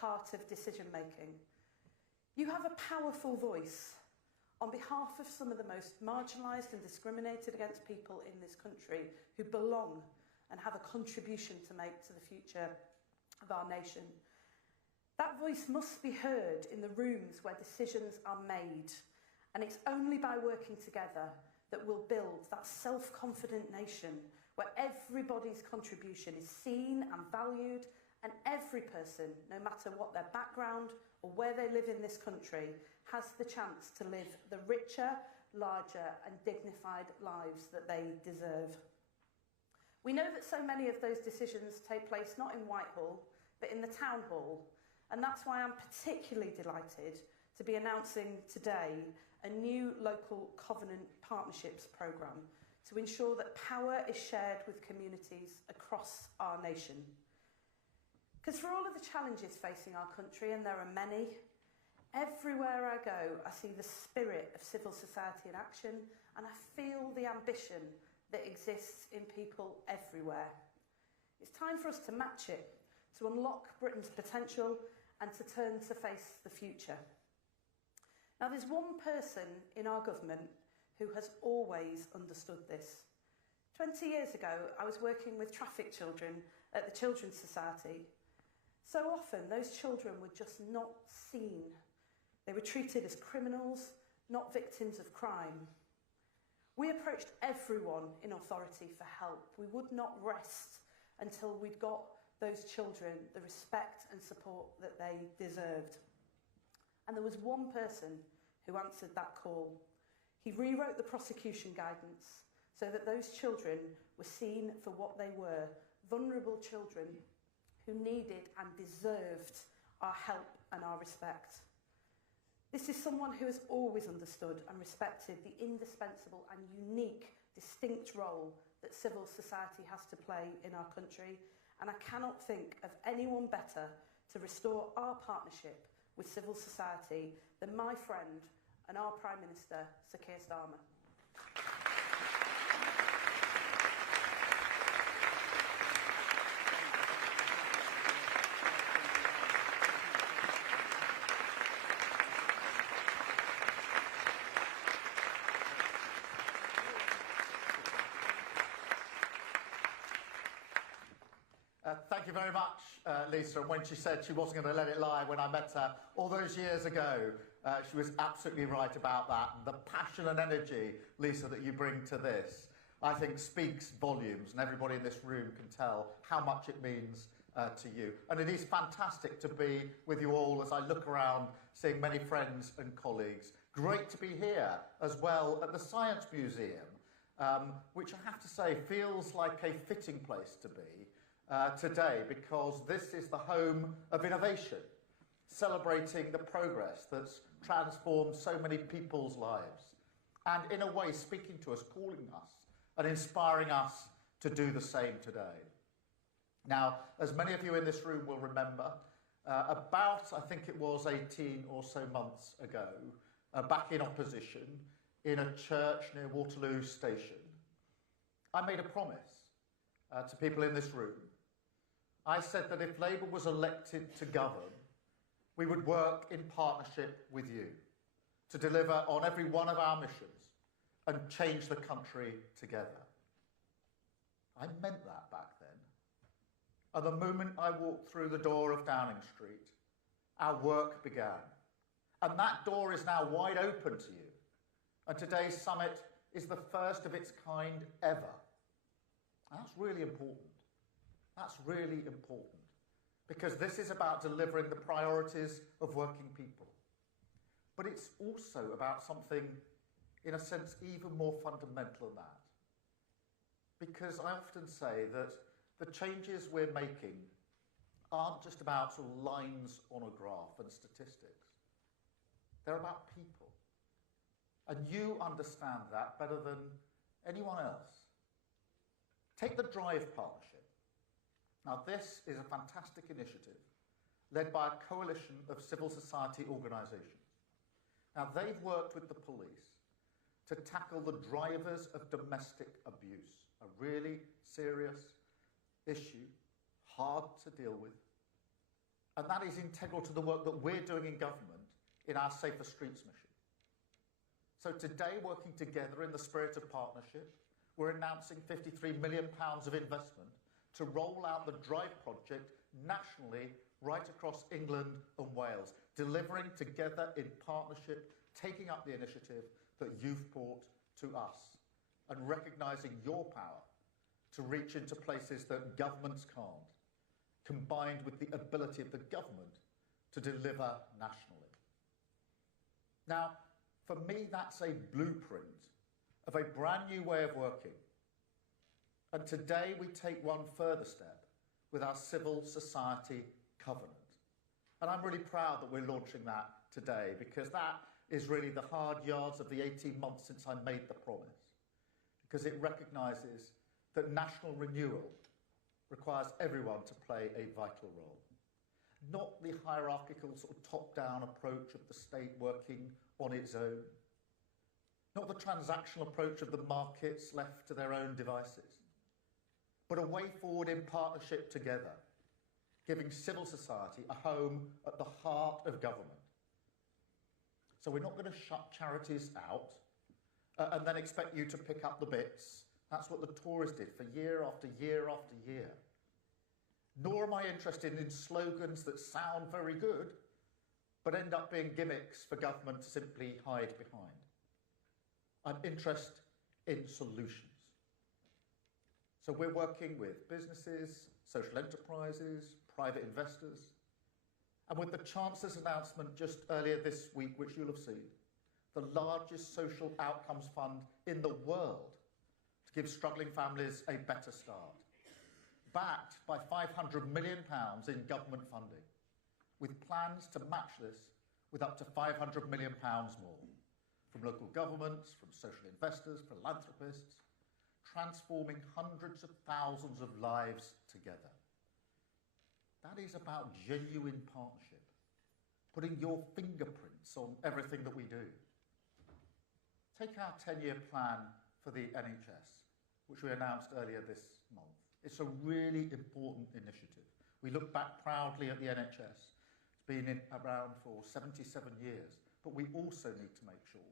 heart of decision-making. You have a powerful voice on behalf of some of the most marginalised and discriminated against people in this country who belong and have a contribution to make to the future of our nation. That voice must be heard in the rooms where decisions are made, and it's only by working together that we'll build that self-confident nation where everybody's contribution is seen and valued, and every person, no matter what their background or where they live in this country, has the chance to live the richer, larger and dignified lives that they deserve. We know that so many of those decisions take place not in Whitehall, but in the Town Hall, and that's why I'm particularly delighted to be announcing today a new local covenant partnerships programme to ensure that power is shared with communities across our nation. Because for all of the challenges facing our country, and there are many, everywhere I go, I see the spirit of civil society in action, and I feel the ambition that exists in people everywhere. It's time for us to match it, to unlock Britain's potential, and to turn to face the future. Now, there's one person in our government who has always understood this. 20 years ago, I was working with trafficked children at the Children's Society. So often, those children were just not seen. They were treated as criminals, not victims of crime. We approached everyone in authority for help. We would not rest until we'd got those children the respect and support that they deserved. And there was one person who answered that call. He rewrote the prosecution guidance so that those children were seen for what they were, vulnerable children who needed and deserved our help and our respect. This is someone who has always understood and respected the indispensable and unique, distinct role that civil society has to play in our country, and I cannot think of anyone better to restore our partnership with civil society than my friend and our Prime Minister, Sir Keir Starmer. Thank you very much, Lisa. And when she said she wasn't going to let it lie when I met her all those years ago, she was absolutely right about that. The passion and energy, Lisa, that you bring to this, I think speaks volumes, and everybody in this room can tell how much it means to you. And it is fantastic to be with you all as I look around, seeing many friends and colleagues. Great to be here as well at the Science Museum, which I have to say feels like a fitting place to be today, because this is the home of innovation, celebrating the progress that's transformed so many people's lives, and in a way speaking to us, calling us and inspiring us to do the same today. Now, as many of you in this room will remember, about, I think it was 18 or so months ago, back in opposition, in a church near Waterloo Station, I made a promise to people in this room. I said that if Labour was elected to govern, we would work in partnership with you to deliver on every one of our missions and change the country together. I meant that back then. And the moment I walked through the door of Downing Street, our work began. And that door is now wide open to you. And today's summit is the first of its kind ever. And that's really important. That's really important, because this is about delivering the priorities of working people. But it's also about something, in a sense, even more fundamental than that. Because I often say that the changes we're making aren't just about sort of lines on a graph and statistics. They're about people. And you understand that better than anyone else. Take the Drive Partnership. Now, this is a fantastic initiative led by a coalition of civil society organisations. Now, they've worked with the police to tackle the drivers of domestic abuse, a really serious issue, hard to deal with. And that is integral to the work that we're doing in government in our Safer Streets mission. So today, working together in the spirit of partnership, we're announcing £53 million of investment to roll out the DRIVE project nationally right across England and Wales, delivering together in partnership, taking up the initiative that you've brought to us and recognising your power to reach into places that governments can't, combined with the ability of the government to deliver nationally. Now, for me, that's a blueprint of a brand new way of working. And today we take one further step with our Civil Society Covenant. And I'm really proud that we're launching that today, because that is really the hard yards of the 18 months since I made the promise, because it recognises that national renewal requires everyone to play a vital role. Not the hierarchical sort of top-down approach of the state working on its own, not the transactional approach of the markets left to their own devices, but a way forward in partnership together, giving civil society a home at the heart of government. So we're not going to shut charities out and then expect you to pick up the bits. That's what the Tories did for year after year after year. Nor am I interested in slogans that sound very good, but end up being gimmicks for government to simply hide behind. I'm interested in solutions. So we're working with businesses, social enterprises, private investors, and with the Chancellor's announcement just earlier this week, which you'll have seen, the largest social outcomes fund in the world to give struggling families a better start, backed by £500 million in government funding, with plans to match this with up to £500 million more from local governments, from social investors, philanthropists, transforming hundreds of thousands of lives together. That is about genuine partnership, putting your fingerprints on everything that we do. Take our 10-year plan for the NHS, which we announced earlier this month. It's a really important initiative. We look back proudly at the NHS. It's been around for 77 years, but we also need to make sure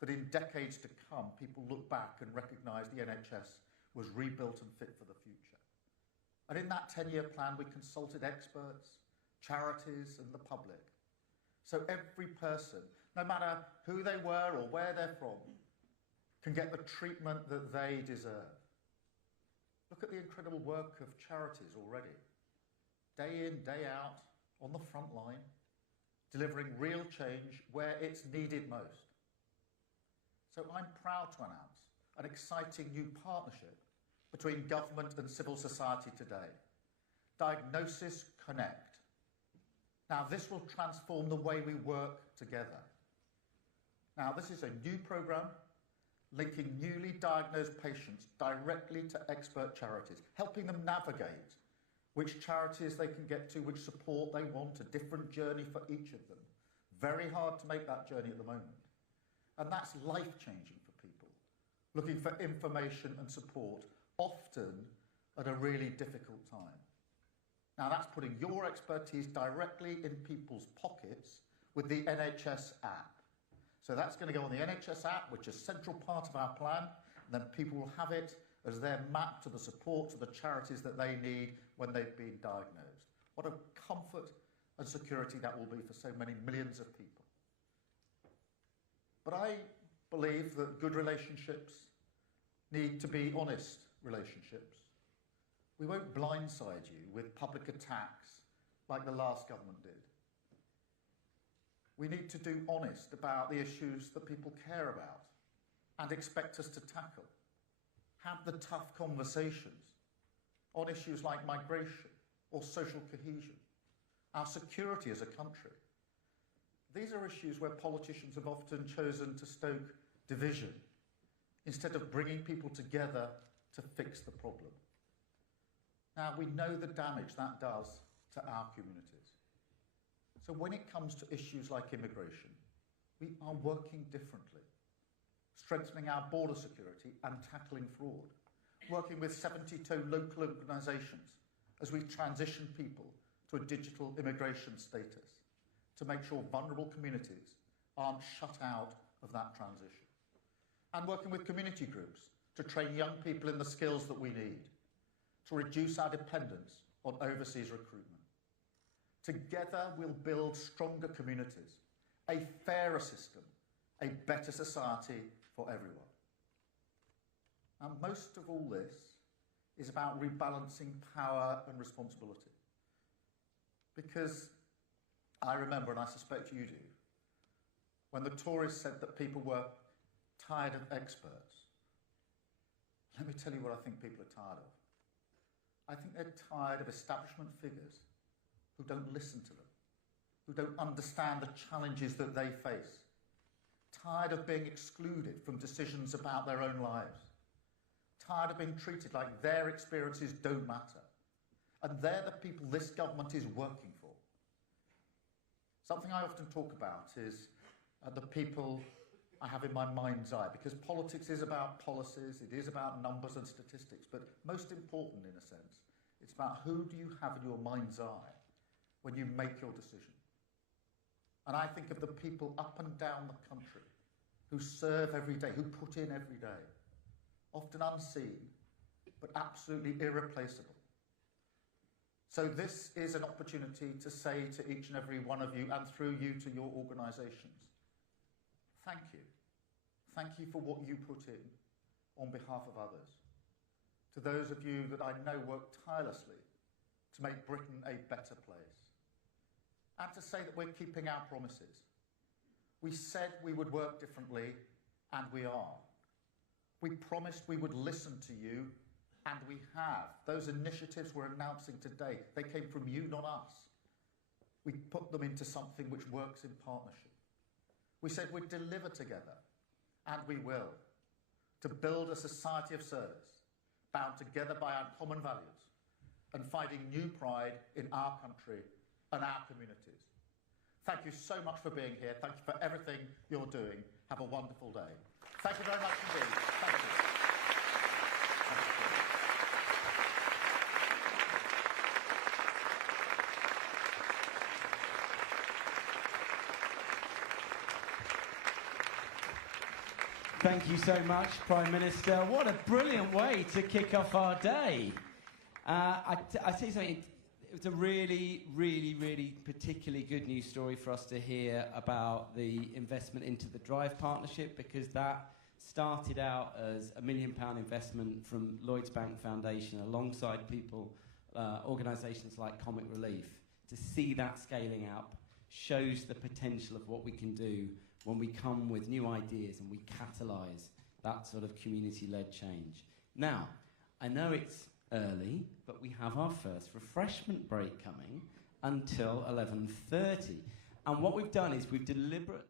that in decades to come, people look back and recognise the NHS was rebuilt and fit for the future. And in that 10-year plan, we consulted experts, charities, and the public. So every person, no matter who they were or where they're from, can get the treatment that they deserve. Look at the incredible work of charities already. Day in, day out, on the front line, delivering real change where it's needed most. So I'm proud to announce an exciting new partnership between government and civil society today. Diagnosis Connect. Now, this will transform the way we work together. Now, this is a new programme linking newly diagnosed patients directly to expert charities, helping them navigate which charities they can get to, which support they want, a different journey for each of them. Very hard to make that journey at the moment. And that's life-changing for people, looking for information and support, often at a really difficult time. Now, that's putting your expertise directly in people's pockets with the NHS app. So that's going to go on the NHS app, which is a central part of our plan, and then people will have it as their map to the support, to the charities that they need when they've been diagnosed. What a comfort and security that will be for so many millions of people. But I believe that good relationships need to be honest relationships. We won't blindside you with public attacks like the last government did. We need to do honest about the issues that people care about and expect us to tackle. Have the tough conversations on issues like migration or social cohesion, our security as a country. These are issues where politicians have often chosen to stoke division instead of bringing people together to fix the problem. Now, we know the damage that does to our communities. So when it comes to issues like immigration, we are working differently, strengthening our border security and tackling fraud, working with 72 local organisations as we transition people to a digital immigration status, to make sure vulnerable communities aren't shut out of that transition. And working with community groups to train young people in the skills that we need, to reduce our dependence on overseas recruitment. Together, we'll build stronger communities, a fairer system, a better society for everyone. And most of all this is about rebalancing power and responsibility. Because I remember, and I suspect you do, when the Tories said that people were tired of experts. Let me tell you what I think people are tired of. I think they're tired of establishment figures who don't listen to them, who don't understand the challenges that they face, tired of being excluded from decisions about their own lives, tired of being treated like their experiences don't matter. And they're the people this government is working for. Something I often talk about is the people I have in my mind's eye, because politics is about policies, it is about numbers and statistics, but most important, in a sense, it's about who do you have in your mind's eye when you make your decision. And I think of the people up and down the country who serve every day, who put in every day, often unseen, but absolutely irreplaceable. So this is an opportunity to say to each and every one of you, and through you to your organisations, thank you. Thank you for what you put in on behalf of others. To those of you that I know work tirelessly to make Britain a better place. And to say that we're keeping our promises. We said we would work differently, and we are. We promised we would listen to you, and we have. Those initiatives we're announcing today, they came from you, not us. We put them into something which works in partnership. We said we'd deliver together, and we will, to build a society of service, bound together by our common values, and finding new pride in our country and our communities. Thank you so much for being here. Thank you for everything you're doing. Have a wonderful day. Thank you very much indeed. Thank you. Thank you so much, Prime Minister. What a brilliant way to kick off our day. I tell you something, it was a really, really, really particularly good news story for us to hear about the investment into the Drive partnership, because that started out as a £1 million investment from Lloyds Bank Foundation alongside people, organisations like Comic Relief. To see that scaling up shows the potential of what we can do when we come with new ideas and we catalyse that sort of community-led change. Now, I know it's early, but we have our first refreshment break coming until 11:30. And what we've done is we've deliberately